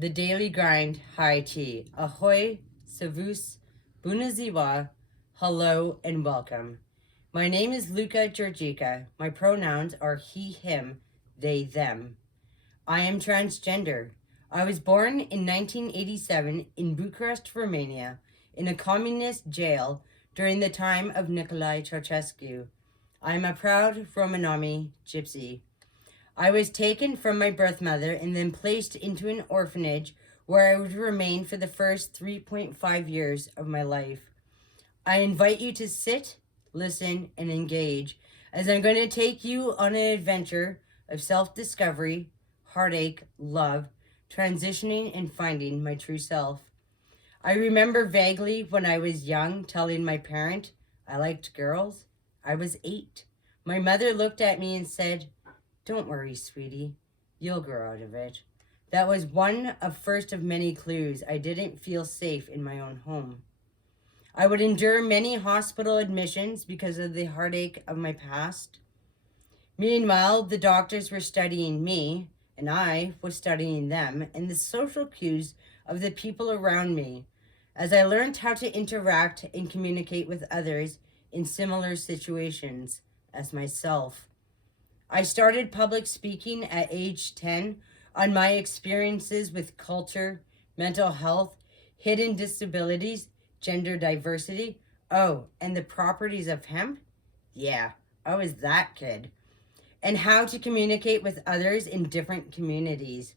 The daily grind, high tea. Ahoy, savus, bunaziwa, hello, and welcome. My name is Luca Gheorghica. My pronouns are he, him, they, them. I am transgender. I was born in 1987 in Bucharest, Romania, in a communist jail during the time of Nicolae Ceausescu. I am a proud Romanomi gypsy. I was taken from my birth mother and then placed into an orphanage where I would remain for the first 3.5 years of my life. I invite you to sit, listen, and engage as I'm going to take you on an adventure of self-discovery, heartache, love, transitioning, and finding my true self. I remember vaguely when I was young telling my parent I liked girls. I was 8. My mother looked at me and said, "Don't worry, sweetie. You'll grow out of it." That was one of first of many clues I didn't feel safe in my own home. I would endure many hospital admissions because of the heartache of my past. Meanwhile, the doctors were studying me, and I was studying them and the social cues of the people around me as I learned how to interact and communicate with others in similar situations as myself. I started public speaking at age 10 on my experiences with culture, mental health, hidden disabilities, gender diversity. Oh, and the properties of hemp? Yeah, I was that kid. And how to communicate with others in different communities.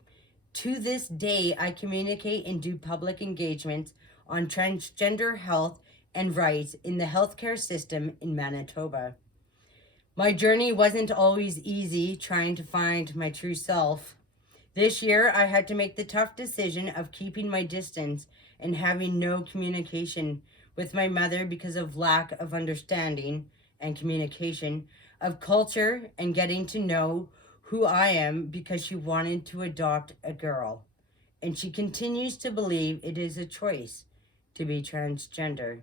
To this day, I communicate and do public engagements on transgender health and rights in the healthcare system in Manitoba. My journey wasn't always easy trying to find my true self. This year, I had to make the tough decision of keeping my distance and having no communication with my mother because of lack of understanding and communication of culture and getting to know who I am because she wanted to adopt a girl. And she continues to believe it is a choice to be transgender.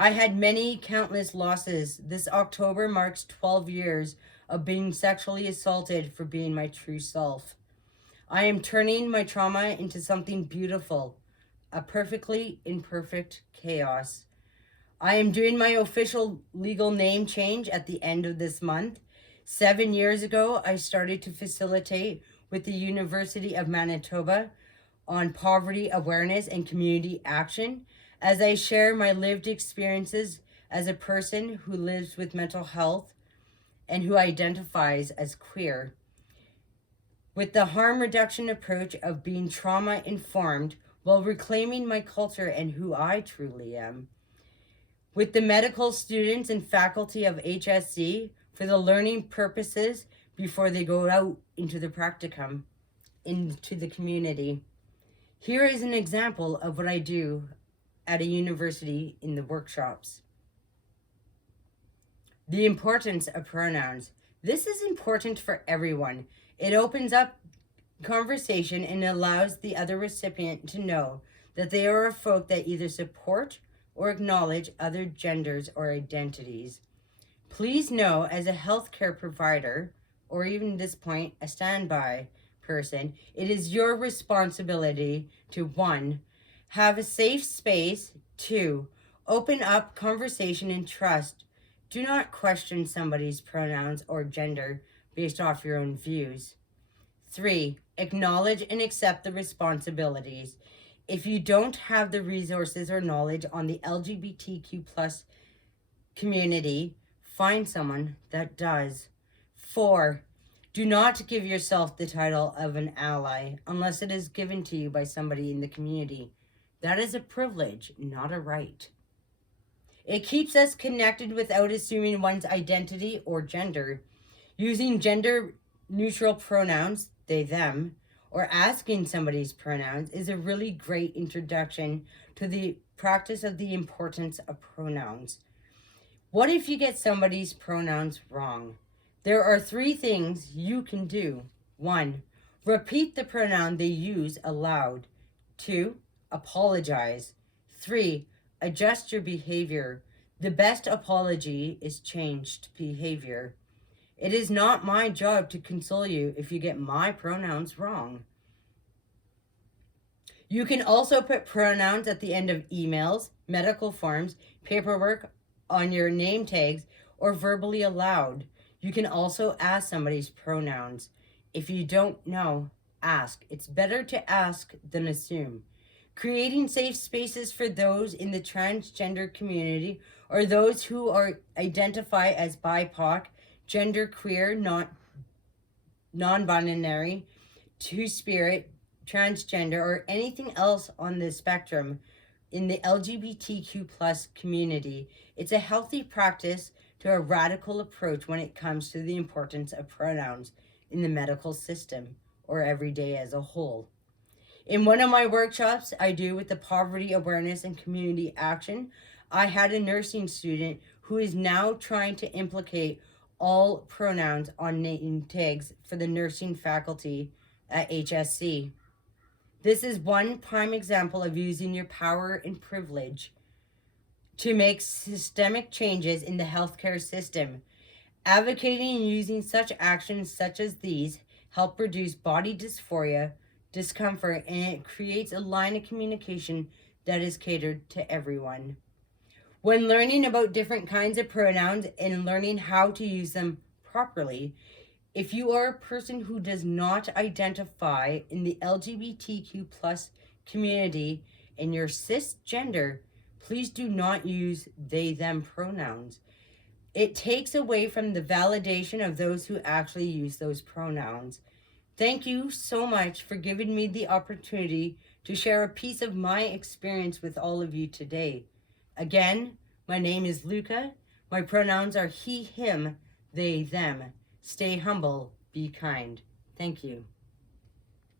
I had many countless losses. This October marks 12 years of being sexually assaulted for being my true self. I am turning my trauma into something beautiful, a perfectly imperfect chaos. I am doing my official legal name change at the end of this month. 7 years ago, I started to facilitate with the University of Manitoba on poverty awareness and community action as I share my lived experiences as a person who lives with mental health and who identifies as queer. With the harm reduction approach of being trauma informed while reclaiming my culture and who I truly am. With the medical students and faculty of HSC for the learning purposes before they go out into the practicum, into the community. Here is an example of what I do at a university in the workshops. The importance of pronouns. This is important for everyone. It opens up conversation and allows the other recipient to know that they are a folk that either support or acknowledge other genders or identities. Please know, as a healthcare provider, or even at this point, a standby person, it is your responsibility to 1, have a safe space, 2, open up conversation and trust. Do not question somebody's pronouns or gender based off your own views. 3, acknowledge and accept the responsibilities. If you don't have the resources or knowledge on the LGBTQ plus community, find someone that does. 4, do not give yourself the title of an ally unless it is given to you by somebody in the community. That is a privilege, not a right. It keeps us connected without assuming one's identity or gender. Using gender-neutral pronouns, they, them, or asking somebody's pronouns is a really great introduction to the practice of the importance of pronouns. What if you get somebody's pronouns wrong? There are 3 things you can do. 1, repeat the pronoun they use aloud. 2, apologize. 3, adjust your behavior. The best apology is changed behavior. It is not my job to console you if you get my pronouns wrong. You can also put pronouns at the end of emails, medical forms, paperwork, on your name tags, or verbally aloud. You can also ask somebody's pronouns. If you don't know, ask. It's better to ask than assume. Creating safe spaces for those in the transgender community or those who identify as BIPOC, genderqueer, non-binary, two-spirit, transgender, or anything else on the spectrum in the LGBTQ plus community. It's a healthy practice to a radical approach when it comes to the importance of pronouns in the medical system or every day as a whole. In one of my workshops I do with the Poverty Awareness and Community Action, I had a nursing student who is now trying to implicate all pronouns on name tags for the nursing faculty at HSC. This is one prime example of using your power and privilege to make systemic changes in the healthcare system. Advocating and using such actions such as these help reduce body dysphoria, discomfort, and it creates a line of communication that is catered to everyone. When learning about different kinds of pronouns and learning how to use them properly, if you are a person who does not identify in the LGBTQ plus community and you're cisgender, please do not use they, them pronouns. It takes away from the validation of those who actually use those pronouns. Thank you so much for giving me the opportunity to share a piece of my experience with all of you today. Again, my name is Luca. My pronouns are he, him, they, them. Stay humble, be kind. Thank you.